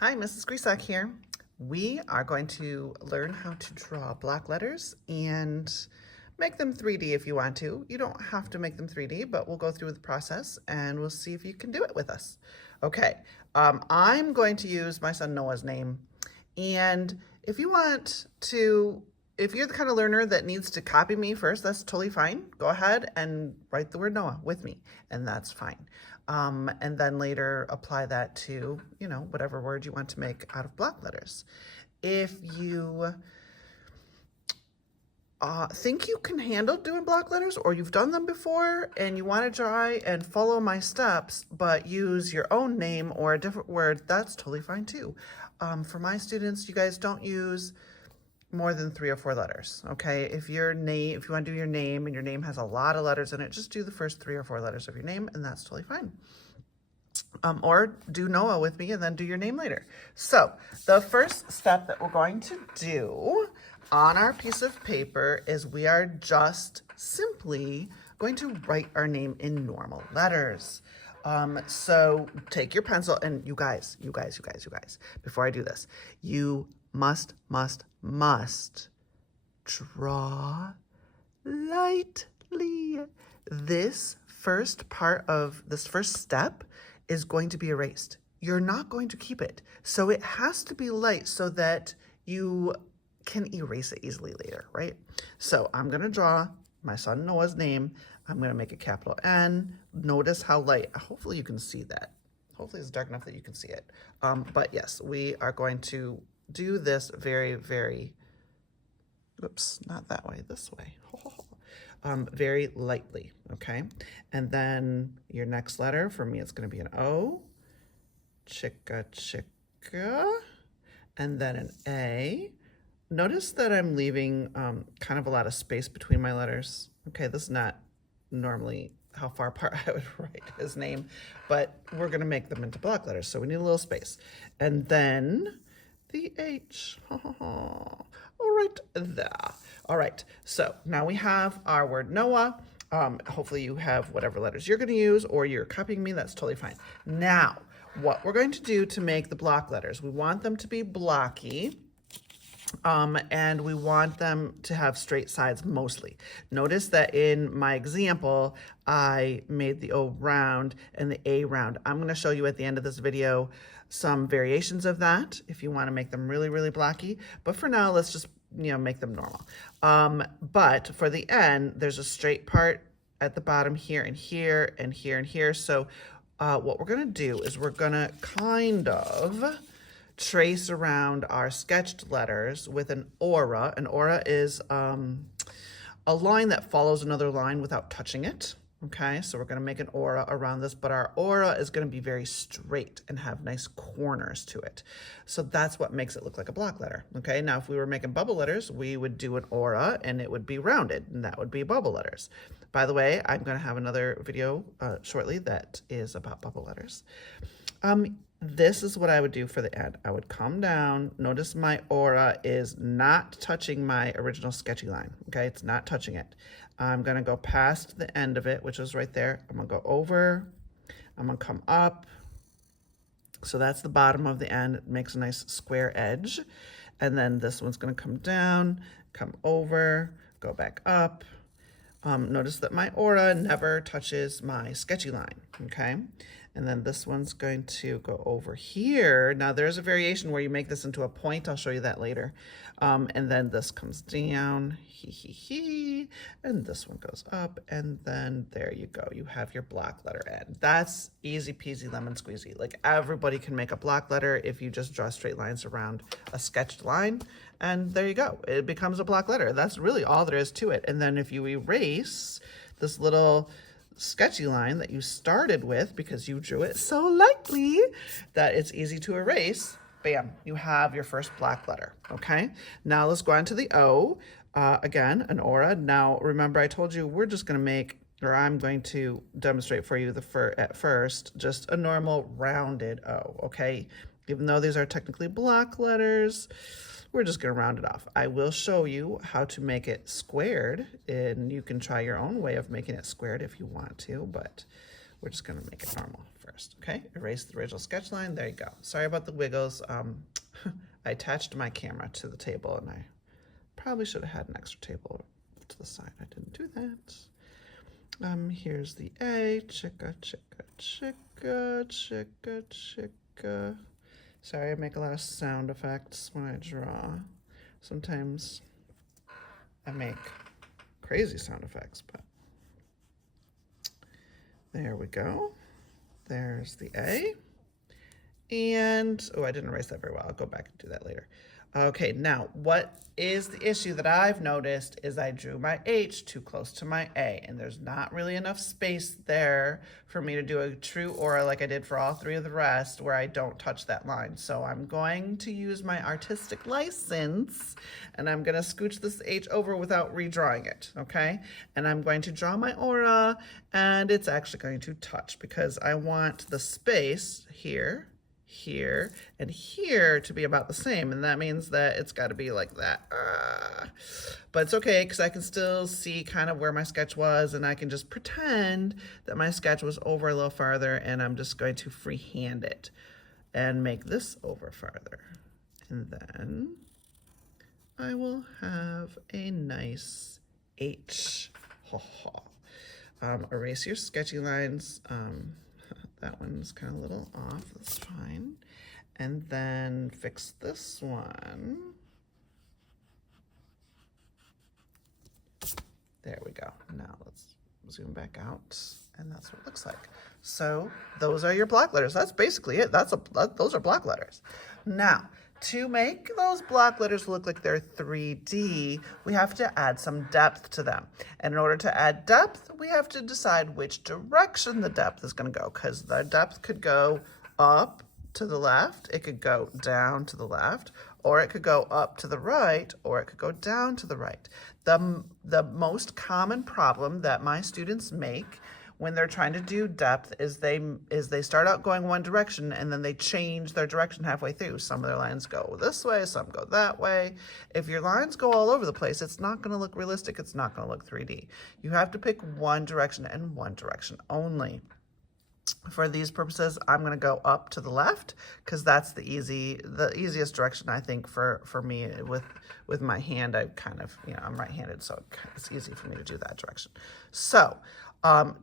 Hi, Mrs. Grisak here. We are going to learn how to draw block letters and make them 3D if you want to. You don't have to make them 3D, but we'll go through the process and we'll see if you can do it with us. Okay, I'm going to use my son Noah's name. And if you want to, if you're the kind of learner that needs to copy me first, that's totally fine. Go ahead and write the word Noah with me, and that's fine. And then later apply that to, whatever word you want to make out of block letters. If you think you can handle doing block letters, or you've done them before and you want to try and follow my steps but use your own name or a different word, that's totally fine too. For my students, you guys don't use more than 3 or 4 letters, okay? If you want to do your name and your name has a lot of letters in it, just do the first 3 or 4 letters of your name and that's totally fine. Or do Noah with me and then do your name later. So the first step that we're going to do on our piece of paper is we are just simply going to write our name in normal letters. So take your pencil and you guys, before I do this, you must draw lightly. This first step is going to be erased. You're not going to keep it. So it has to be light so that you can erase it easily later, right? So I'm gonna draw my son Noah's name. I'm gonna make a capital N. Notice how light, hopefully you can see that. Hopefully it's dark enough that you can see it. But yes, we are going to do this very, very, oops, not that way, this way. Very lightly, okay? And then your next letter, for me, it's gonna be an O, chicka, and then an A. Notice that I'm leaving kind of a lot of space between my letters. Okay, this is not normally how far apart I would write his name, but we're gonna make them into block letters, so we need a little space. And then the H, all right there. All right, so now we have our word Noah. Hopefully you have whatever letters you're gonna use or you're copying me, that's totally fine. Now, what we're going to do to make the block letters, we want them to be blocky. And we want them to have straight sides mostly. Notice that in my example, I made the O round and the A round. I'm going to show you at the end of this video some variations of that if you want to make them really, really blocky. But for now, let's just, make them normal. But for the end, there's a straight part at the bottom here and here and here and here. So what we're going to do is we're going to kind of trace around our sketched letters with an aura. An aura is a line that follows another line without touching it. Okay, so we're going to make an aura around this, but our aura is going to be very straight and have nice corners to it. So that's what makes it look like a block letter. Okay, now if we were making bubble letters, we would do an aura and it would be rounded, and that would be bubble letters. By the way, I'm going to have another video shortly that is about bubble letters. This is what I would do for the end. I would come down. Notice my aura is not touching my original sketchy line. Okay, it's not touching it. I'm gonna go past the end of it, which is right there. I'm gonna go over. I'm gonna come up. So that's the bottom of the end. It makes a nice square edge. And then this one's gonna come down, come over, go back up. Notice that my aura never touches my sketchy line, okay? And then this one's going to go over here. Now there's a variation where you make this into a point. I'll show you that later. And then this comes down, and this one goes up, and then there you go. You have your block letter end. That's easy peasy lemon squeezy. Like everybody can make a block letter if you just draw straight lines around a sketched line. And there you go. It becomes a block letter. That's really all there is to it. And then if you erase this little sketchy line that you started with because you drew it so lightly that it's easy to erase, bam, you have your first block letter, okay? Now let's go on to the O. Again, an aura. Now remember I told you we're just gonna make, or I'm going to demonstrate for you at first, just a normal rounded O, okay? Even though these are technically block letters, we're just gonna round it off. I will show you how to make it squared, and you can try your own way of making it squared if you want to, but we're just gonna make it normal first. first, okay? Erase the original sketch line, there you go. Sorry about the wiggles. I attached my camera to the table and I probably should have had an extra table to the side. I didn't do that. Here's the A, chicka, chicka, chicka, chicka, chicka. Sorry, I make a lot of sound effects when I draw. Sometimes I make crazy sound effects, but there we go. There's the A. And, oh, I didn't erase that very well. I'll go back and do that later. Okay, now what is the issue that I've noticed is I drew my H too close to my A, and there's not really enough space there for me to do a true aura like I did for all three of the rest where I don't touch that line. So I'm going to use my artistic license and I'm gonna scooch this H over without redrawing it, okay? And I'm going to draw my aura and it's actually going to touch because I want the space here, here, and here to be about the same, and that means that it's got to be like that. But it's okay because I can still see kind of where my sketch was, and I can just pretend that my sketch was over a little farther, and I'm just going to freehand it and make this over farther. And then I will have a nice H. Erase your sketchy lines. That one's kind of a little off, that's fine. And then fix this one. There we go. Now let's zoom back out, and that's what it looks like. So those are your block letters. That's basically it. Those are block letters. Now, to make those block letters look like they're 3D, we have to add some depth to them. And in order to add depth, we have to decide which direction the depth is going to go, because the depth could go up to the left, it could go down to the left, or it could go up to the right, or it could go down to the right. The most common problem that my students make when they're trying to do depth is they start out going one direction and then they change their direction halfway through. Some of their lines go this way, some go that way. If your lines go all over the place, it's not going to look realistic. It's not going to look 3D. You have to pick one direction and one direction only. For these purposes, I'm going to go up to the left because that's the easiest direction, I think, for me with my hand. I kind of, I'm right-handed, so it's easy for me to do that direction. So to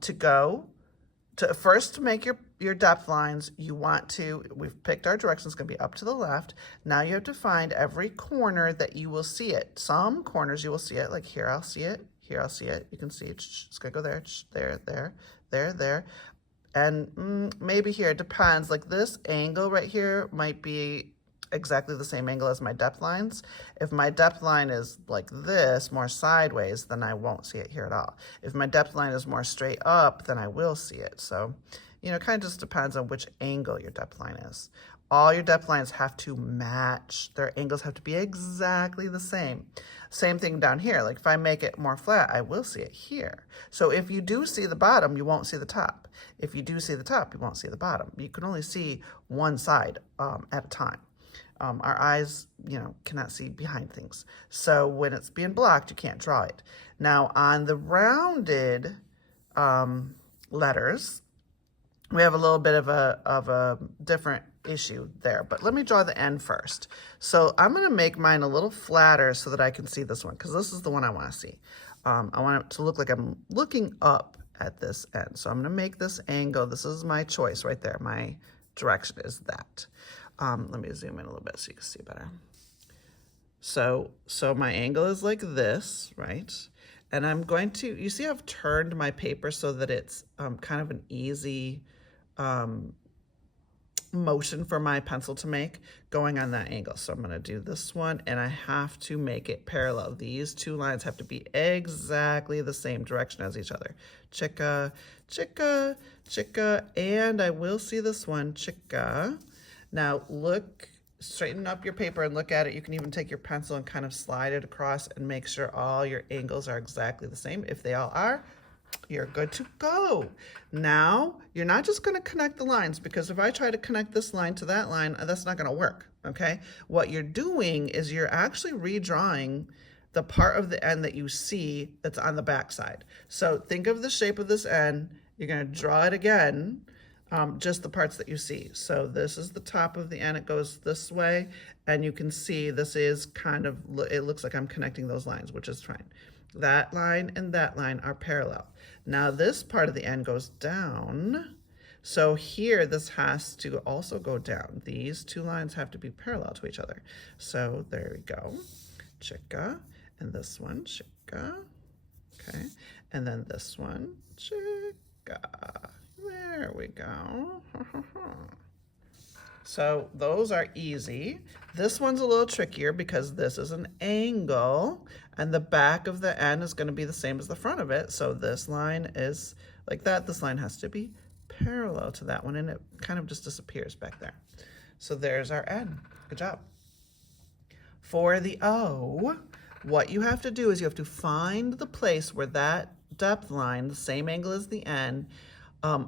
make your depth lines, we've picked our direction, it's going to be up to the left. Now you have to find every corner that you will see it. Some corners you will see it, like here I'll see it, here I'll see it. You can see it's going to go there, there. And maybe here, it depends. Like this angle right here might be exactly the same angle as my depth lines. If my depth line is like this, more sideways, then I won't see it here at all. If my depth line is more straight up, then I will see it. So, it kind of just depends on which angle your depth line is. All your depth lines have to match. Their angles have to be exactly the same. Same thing down here. Like if I make it more flat, I will see it here. So if you do see the bottom, you won't see the top. If you do see the top, you won't see the bottom. You can only see one side at a time. Our eyes, cannot see behind things. So when it's being blocked, you can't draw it. Now on the rounded letters, we have a little bit of a different issue there, but let me draw the end first. So I'm going to make mine a little flatter so that I can see this one, because this is the one I want to see. I want it to look like I'm looking up at this end. So I'm going to make this angle. This is my choice right there. My direction is that. Let me zoom in a little bit so you can see better. So my angle is like this, right? And I'm going to, you see I've turned my paper so that it's kind of an easy motion for my pencil to make going on that angle. So I'm going to do this one and I have to make it parallel. These two lines have to be exactly the same direction as each other. Chicka, chicka, chicka, and I will see this one, chicka. Now look, straighten up your paper and look at it. You can even take your pencil and kind of slide it across and make sure all your angles are exactly the same. If they all are, you're good to go. Now, you're not just going to connect the lines, because if I try to connect this line to that line, that's not going to work, okay? What you're doing is you're actually redrawing the part of the end that you see that's on the back side. So think of the shape of this end. You're going to draw it again just the parts that you see. So this is the top of the N, it goes this way, and you can see this is kind of, it looks like I'm connecting those lines, which is fine. That line and that line are parallel. Now this part of the N goes down, so here this has to also go down. These two lines have to be parallel to each other. So there we go, chica, and this one, chica, okay, and then this one, chica. There we go. So those are easy. This one's a little trickier because this is an angle and the back of the N is going to be the same as the front of it. So this line is like that. This line has to be parallel to that one and it kind of just disappears back there. So there's our N. Good job. For the O, what you have to do is you have to find the place where that depth line, the same angle as the N,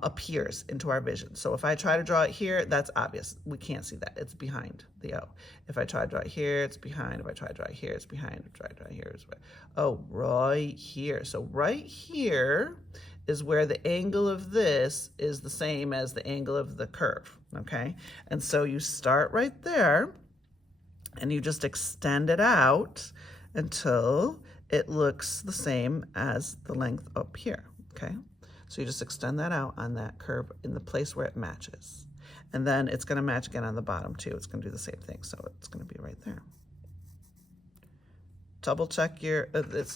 appears into our vision. So if I try to draw it here, that's obvious. We can't see that. It's behind the O. If I try to draw it here, it's behind. If I try to draw it here, it's behind. If I try to draw it here, it's behind. Oh, right here. So right here is where the angle of this is the same as the angle of the curve, okay? And so you start right there and you just extend it out until it looks the same as the length up here, okay? So you just extend that out on that curve in the place where it matches. And then it's gonna match again on the bottom too. It's gonna do the same thing. So it's gonna be right there. Double check your, mine's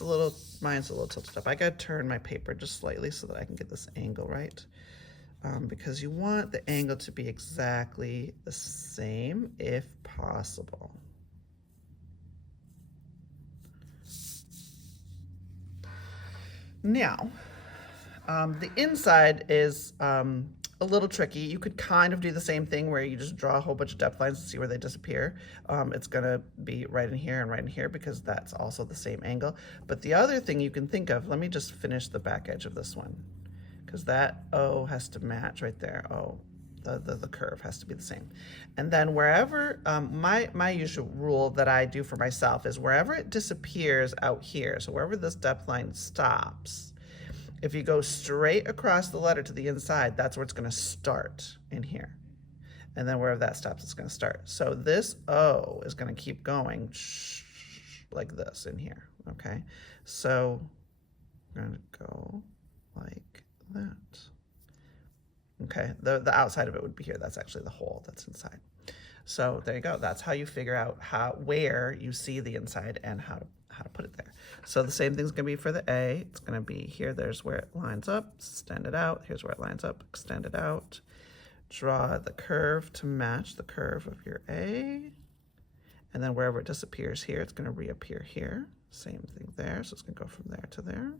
a little tilted up. I gotta turn my paper just slightly so that I can get this angle right. Because you want the angle to be exactly the same if possible. Now, the inside is a little tricky. You could kind of do the same thing where you just draw a whole bunch of depth lines and see where they disappear. It's gonna be right in here and right in here because that's also the same angle. But the other thing you can think of, let me just finish the back edge of this one because that O has to match right there. Oh, the curve has to be the same. And then wherever, my usual rule that I do for myself is wherever it disappears out here, so wherever this depth line stops, if you go straight across the letter to the inside, that's where it's gonna start in here. And then wherever that stops, it's gonna start. So this O is gonna keep going like this in here, okay? So we're gonna go like that. Okay, the outside of it would be here. That's actually the hole that's inside. So there you go. That's how you figure out where you see the inside and how to put it there. So the same thing's gonna be for the A. It's gonna be here, there's where it lines up, extend it out. Here's where it lines up, extend it out. Draw the curve to match the curve of your A. And then wherever it disappears here, it's gonna reappear here. Same thing there, so it's gonna go from there to there.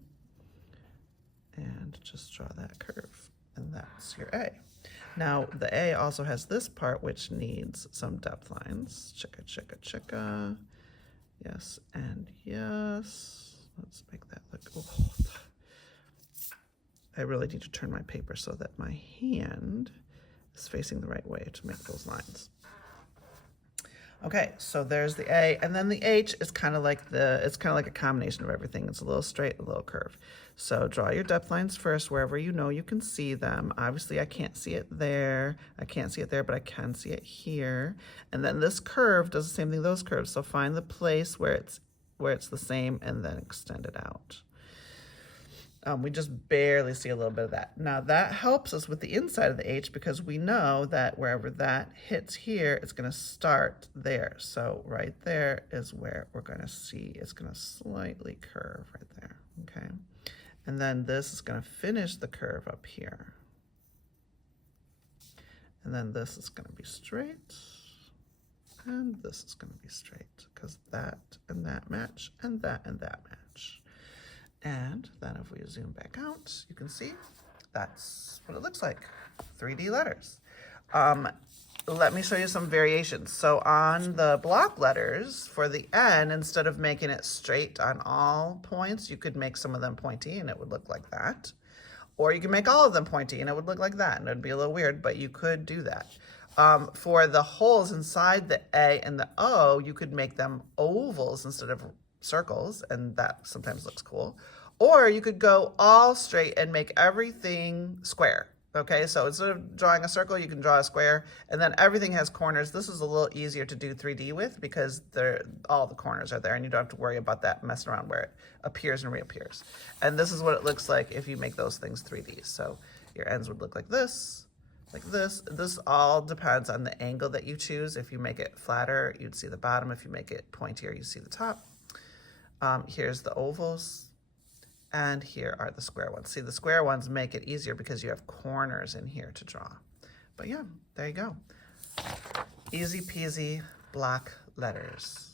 And just draw that curve, and that's your A. Now, the A also has this part which needs some depth lines. Chicka, chicka, chicka. Yes, and yes. Let's make that look, oh. I really need to turn my paper so that my hand is facing the right way to make those lines. Okay, so there's the A, and then the H is kind of like it's kind of like a combination of everything. It's a little straight, a little curve. So draw your depth lines first wherever you know you can see them. Obviously, I can't see it there. I can't see it there, but I can see it here. And then this curve does the same thing those curves. So find the place where it's the same and then extend it out. We just barely see a little bit of that. Now that helps us with the inside of the H because we know that wherever that hits here, it's gonna start there. So right there is where we're gonna see, it's gonna slightly curve right there, okay? And then this is gonna finish the curve up here. And then this is gonna be straight. And this is gonna be straight because that and that match and that match. And then if we zoom back out, you can see that's what it looks like, 3D letters. Let me show you some variations. So on the block letters for the N, instead of making it straight on all points, you could make some of them pointy and it would look like that. Or you can make all of them pointy and it would look like that, and it would be a little weird, but you could do that. For the holes inside the A and the O, you could make them ovals instead of circles, and that sometimes looks cool. Or you could go all straight and make everything square. Okay, so instead of drawing a circle, you can draw a square, and then everything has corners. This is a little easier to do 3D with because all the corners are there, and you don't have to worry about that messing around where it appears and reappears. And this is what it looks like if you make those things 3D. So your ends would look like this, like this. This all depends on the angle that you choose. If you make it flatter, you'd see the bottom. If you make it pointier, you see the top. Here's the ovals. And here are the square ones. See, the square ones make it easier because you have corners in here to draw. But yeah, there you go. Easy peasy block letters.